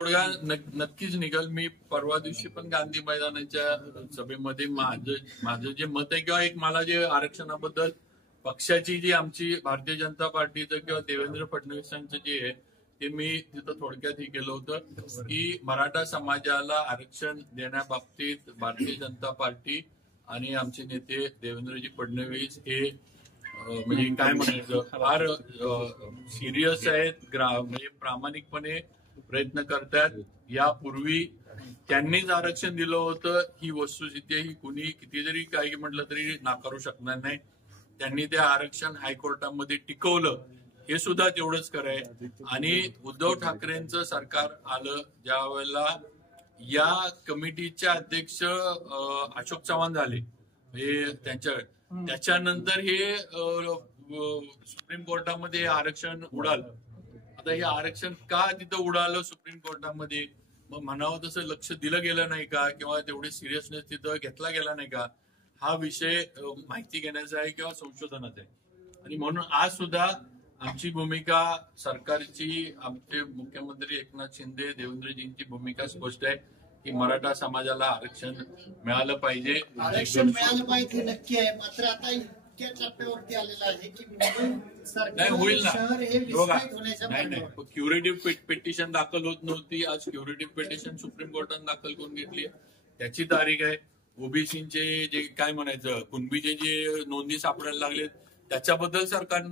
तोडगा नक्कीच निघाल. मी परवा दिवशी पण गांधी मैदानाच्या सभेमध्ये माझं जे मत आहे किंवा एक मला जे आरक्षणाबद्दल पक्षाची जी आमची भारतीय जनता पार्टीचं किंवा देवेंद्र फडणवीसांचं जे आहे ते मी तिथं थोडक्यात हे केलं होतं की मराठा समाजाला आरक्षण देण्याबाबतीत भारतीय जनता पार्टी आणि आमचे नेते देवेंद्रजी फडणवीस हे म्हणजे काय म्हणायचं फार सिरियस आहेत, म्हणजे प्रामाणिकपणे प्रयत्न करतात. यापूर्वी त्यांनीच आरक्षण दिलं होतं ही वस्तुस्थिती ही कुणी किती जरी काही म्हटलं तरी नाकारू शकणार नाही. त्यांनी ते आरक्षण हायकोर्टामध्ये टिकवलं हे सुद्धा तेवढंच खरं आहे. आणि उद्धव ठाकरेंचं सरकार आलं ज्या वेळेला या कमिटीचे अध्यक्ष अशोक चव्हाण झाले त्याच्यानंतर हे सुप्रीम कोर्टामध्ये आरक्षण उडालं. आता हे आरक्षण का तिथं उडालं सुप्रीम कोर्टामध्ये, मग म्हणावं तसं लक्ष दिलं गेलं नाही का किंवा तेवढे सिरियसनेस तिथं घेतला गेला नाही का, हा विषय माहिती घेण्याचा आहे किंवा संशोधनाचा आहे. आणि म्हणून आज सुद्धा आमची भूमिका सरकारची, आमचे मुख्यमंत्री एकनाथ शिंदे देवेंद्रजींची भूमिका स्पष्ट आहे की मराठा समाजाला आरक्षण मिळालं पाहिजे. आरक्षण मिळालं पाहिजे नक्की आहे, मात्र आता इतक्या टप्प्यावरती आलेला आहे की नाही होईल ना. नाही क्युरेटिव्ह पिटिशन दाखल होत नव्हती, आज क्युरेटिव्ह पिटिशन सुप्रीम कोर्टाने दाखल करून घेतली. त्याची तारीख आहे. ओबीसीचे जे काय म्हणायचं कुणबीचे जे नोंदी सापडायला लागलेत त्याच्याबद्दल सरकार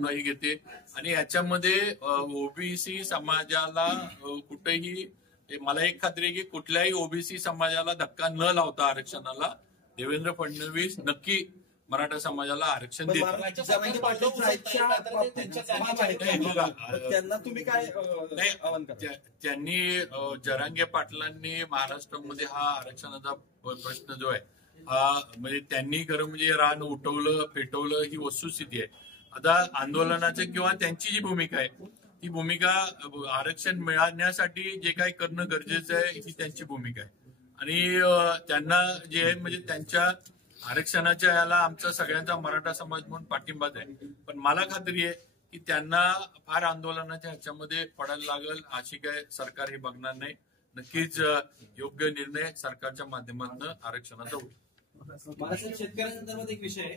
नाही घेते. आणि याच्यामध्ये ओबीसी समाजाला कुठेही, मला एक खात्री आहे की कुठल्याही ओबीसी समाजाला धक्का न लावता आरक्षणाला देवेंद्र फडणवीस नक्की मराठा समाजाला आरक्षण देतात. त्यांनी जरांगे पाटलांनी महाराष्ट्रामध्ये हा आरक्षणाचा प्रश्न जो आहे हा म्हणजे त्यांनी खरं म्हणजे रान उठवलं पेटवलं ही वस्तुस्थिती आहे. आता आंदोलनाचं किंवा त्यांची जी भूमिका आहे ती भूमिका आरक्षण मिळण्यासाठी जे काही करणं गरजेचं आहे ही त्यांची भूमिका आहे. आणि त्यांना जे आहे म्हणजे त्यांच्या आरक्षणाच्या याला आमचा सगळ्यांचा मराठा समाज म्हणून पाठिंबाच आहे. पण मला खात्री आहे की त्यांना फार आंदोलनाच्या ह्याच्यामध्ये पडायला लागेल अशी काय सरकार हे बघणार नाही. नक्कीच योग्य निर्णय सरकारच्या माध्यमातून आरक्षणाचा होईल. शेतकऱ्यांसंदर्भात एक विषय आहे